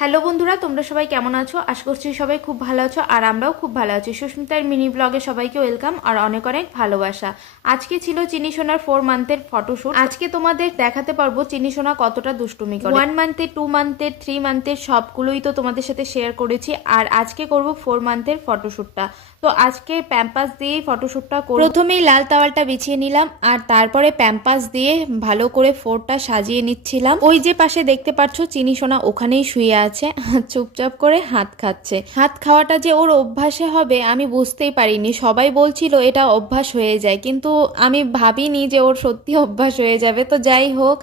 Hello বন্ধুরা, তোমরা সবাই কেমন আছো? আশা করছি সবাই খুব ভালো আছো আর আমরাও খুব ভালো আছি। সুস্মিতার মিনি ব্লগে সবাইকে ওয়েলকাম আর অনেক অনেক ভালোবাসা। আজকে ছিল চিনি সোনার 4 মান্থের ফটোশুট। আজকে তোমাদের দেখাতে পারবো চিনি সোনা কতটা দুষ্টুমি করে। 1 মান্থের, 2 মান্থের, 3 মান্থের সবগুলোই তো তোমাদের সাথে শেয়ার করেছি, আর আজকে করব 4 মান্থের ফটোশুটটা। তো আজকে প্যাম্পাস দিয়েই ফটোশুটটা করব। প্রথমেই লাল তাওয়ালটা বিছিয়ে নিলাম আর তারপরে প্যাম্পাস দিয়ে ভালো করে ফোরটা সাজিয়ে নিচ্ছিলাম। ওই যে পাশে দেখতে পাচ্ছ চিনি সোনা ওখানেই শুয়ে আছে, চুপচাপ করে হাত খাচ্ছে। হাত খাওয়াটা যে ওর অভ্যাসে হবে আমি বুঝতেই পারিনি। সবাই বলছিল এটা অভ্যাস হয়ে যায়, কিন্তু আমি ভাবিনি যে ওর সত্যি অভ্যাস হয়ে যাবে। তো যাই হোক,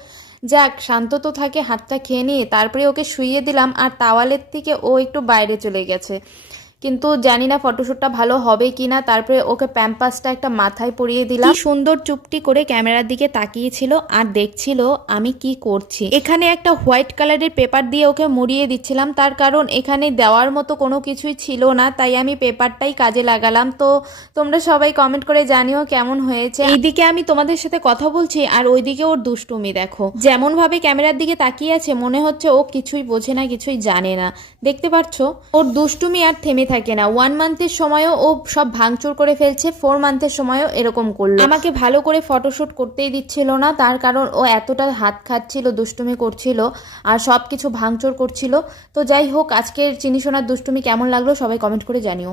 যাক, শান্ত তো থাকে, হাতটা খেয়ে নিয়ে তারপরে ওকে শুইয়ে দিলাম। আর তাওয়ালের থেকে ও একটু বাইরে চলে গেছে, কিন্তু জানি না ফটোশ্যুটটা ভালো হবে কিনা। তারপরে ওকে প্যাম্পাসটা একটা মাথায় পরিয়ে দিলাম। সুন্দর চুপটি করে ক্যামেরার দিকে তাকিয়েছিল আর দেখছিল আমি কি করছি। এখানে একটা হোয়াইট কালারের পেপার দিয়ে ওকে মুড়িয়ে দিচ্ছিলাম, তার কারণ এখানে দেওয়ার মতো কোনো কিছুই ছিল না, তাই আমি পেপারটাই কাজে লাগালাম। তো তোমরা সবাই কমেন্ট করে জানিও কেমন হয়েছে। এইদিকে আমি তোমাদের সাথে কথা বলছি আর ওইদিকে ওর দুষ্টুমি দেখো। যেমন ভাবে ক্যামেরার দিকে তাকিয়ে আছে মনে হচ্ছে ও কিছুই বোঝে না, কিছুই জানে না। দেখতে পাচ্ছ ওর দুষ্টুমি আর থেমে থাকে না। 1 মান্থের সময়ও ও সব ভাঙচুর করে ফেলছে, 4 মান্থের সময়ও এরকম করলো। আমাকে ভালো করে ফটোশুট করতেই দিচ্ছিল না, তার কারণ ও এতটা হাত খাচ্ছিল, দুষ্টুমি করছিল আর সব কিছু ভাঙচুর করছিল। তো যাই হোক, আজকের চিনি সোনার দুষ্টুমি কেমন লাগলো সবাই কমেন্ট করে জানিও।